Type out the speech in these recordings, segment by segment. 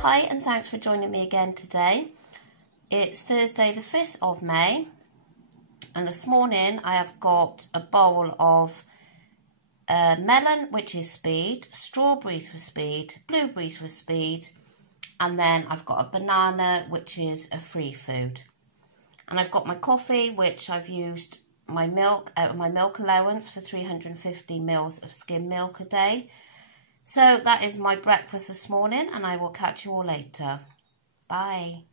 Hi and thanks for joining me again today. It's Thursday the 5th of May and this morning I have got a bowl of melon, which is speed, strawberries for speed, blueberries for speed, and then I've got a banana, which is a free food. And I've got my coffee, which I've used my milk out of my milk allowance for 350 mils of skim milk a day. So that is my breakfast this morning, and I will catch you all later. Bye.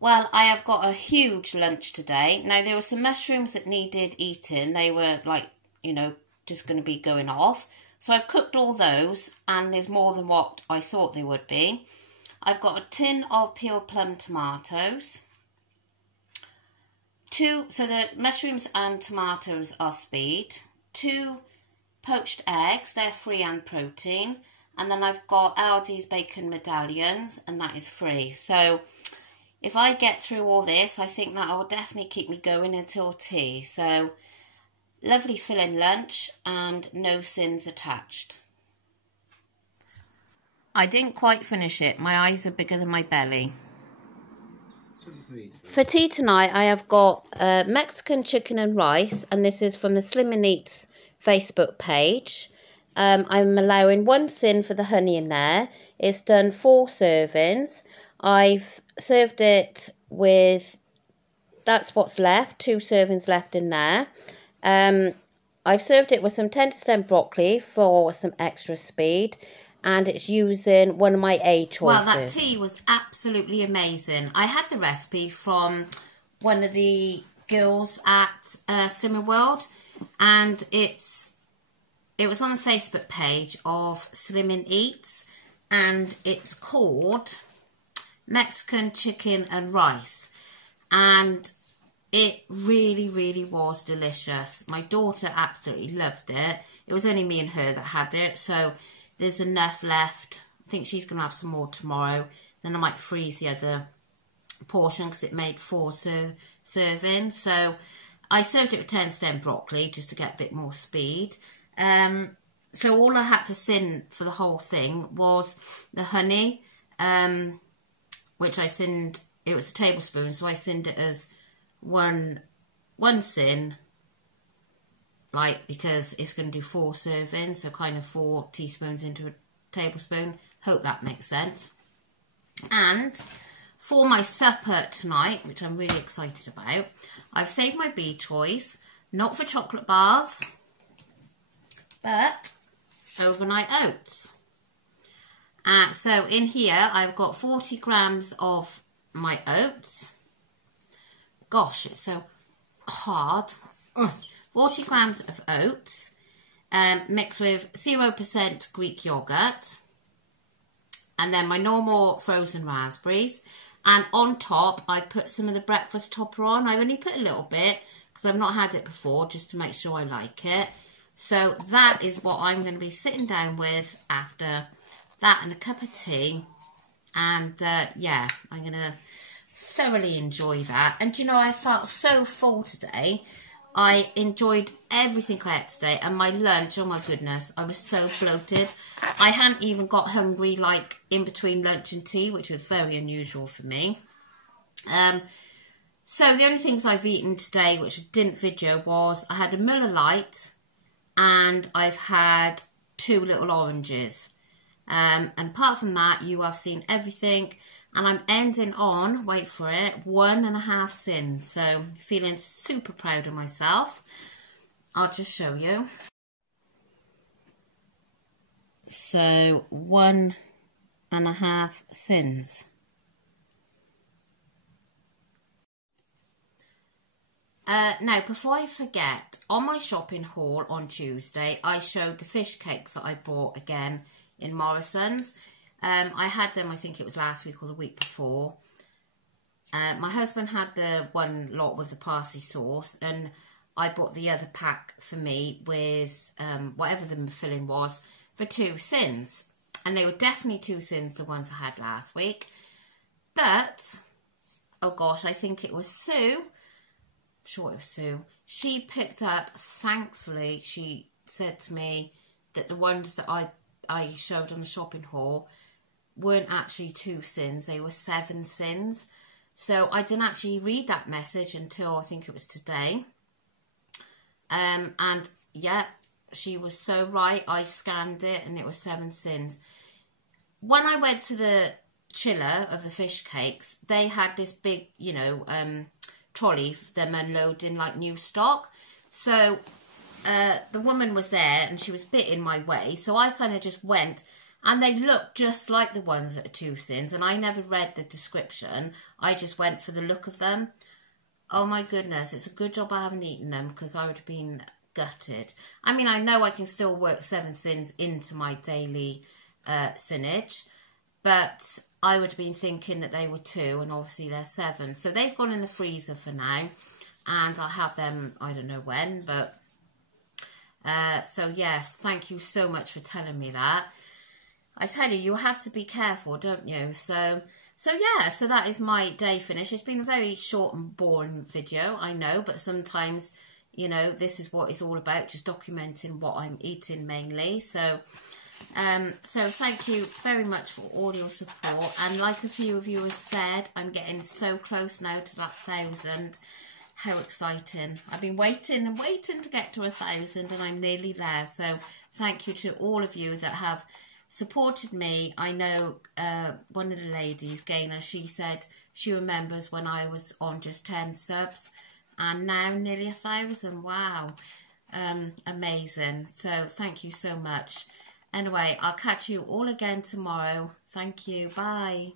Well, I have got a huge lunch today. Now, there were some mushrooms that needed eating. They were like, you know, just going to be going off. So I've cooked all those, and there's more than what I thought there would be. I've got a tin of peeled plum tomatoes. So the mushrooms and tomatoes are speed. 2 poached eggs, they're free and protein. And then I've got Aldi's bacon medallions, and that is free. So if I get through all this, I think that will definitely keep me going until tea. So lovely filling lunch and no sins attached. I didn't quite finish it. My eyes are bigger than my belly. For tea tonight, I have got Mexican chicken and rice, and this is from the Slim and Eats Facebook page. I'm allowing 1 sin for the honey in there. It's done 4 servings. I've served it with, that's what's left, 2 servings left in there. I've served it with some tender stem broccoli for some extra speed, and it's using one of my A choices. Well, that tea was absolutely amazing. I had the recipe from one of the girls at Simmer World, and it was on the Facebook page of Slim and Eats, and it's called Mexican chicken and rice, and it really was delicious. My daughter absolutely loved it. It was only me and her that had it, so there's enough left. I think she's going to have some more tomorrow. Then I might freeze the other portion because it made 4 servings. So I served it with 10 stem broccoli just to get a bit more speed. So all I had to sin for the whole thing was the honey, which I sinned, it was a tablespoon, so I sinned it as one sin, like, because it's going to do 4 servings, so kind of 4 teaspoons into a tablespoon. Hope that makes sense. And for my supper tonight, which I'm really excited about, I've saved my B choice, not for chocolate bars, but overnight oats. So in here, I've got 40 grams of my oats. Gosh, it's so hard. 40 grams of oats, mixed with 0% Greek yogurt, and then my normal frozen raspberries. And on top, I put some of the breakfast topper on. I only put a little bit because I've not had it before, just to make sure I like it. So that is what I'm going to be sitting down with after that, and a cup of tea. And yeah, I'm going to thoroughly enjoy that. And you know, I felt so full today. I enjoyed everything I had today, and my lunch, oh my goodness, I was so bloated. I hadn't even got hungry like in between lunch and tea, which was very unusual for me. So the only things I've eaten today, which I didn't video, was I had a Miller Lite, and I've had 2 little oranges. And apart from that, you have seen everything. And I'm ending on, wait for it, 1.5 sins. So feeling super proud of myself. I'll just show you. So 1.5 sins. Now, before I forget, on my shopping haul on Tuesday, I showed the fish cakes that I bought again in Morrison's. I had them, I think it was last week or the week before. My husband had the one lot with the parsley sauce, and I bought the other pack for me with whatever the filling was for 2 sins. And they were definitely 2 sins, the ones I had last week. But, oh gosh, I think it was Sue. I'm sure it was Sue. She picked up, thankfully, she said to me that the ones that I showed on the shopping haul, weren't actually 2 sins, they were 7 sins. So I didn't actually read that message until I think it was today. And yeah, she was so right. I scanned it and it was 7 sins. When I went to the chiller of the fish cakes, they had this big, you know, trolley for them unloading like new stock. So the woman was there and she was a bit in my way. So I kind of just went, and they looked just like the ones that are 2 sins. And I never read the description. I just went for the look of them. Oh my goodness, it's a good job I haven't eaten them, because I would have been gutted. I mean, I know I can still work 7 sins into my daily sinnage, but I would have been thinking that they were 2, and obviously they're 7. So they've gone in the freezer for now, and I'll have them, I don't know when, but so yes, thank you so much for telling me that. I tell you, you have to be careful, don't you? So yeah, so that is my day finish. It's been a very short and boring video, I know, but sometimes, you know, this is what it's all about, just documenting what I'm eating mainly. So thank you very much for all your support. And like a few of you have said, I'm getting so close now to that 1,000. How exciting. I've been waiting and waiting to get to 1,000, and I'm nearly there. So thank you to all of you that have supported me. I know one of the ladies, Gaynor, she said she remembers when I was on just 10 subs, and now nearly 1,000. Wow. Amazing. So thank you so much. Anyway, I'll catch you all again tomorrow. Thank you. Bye.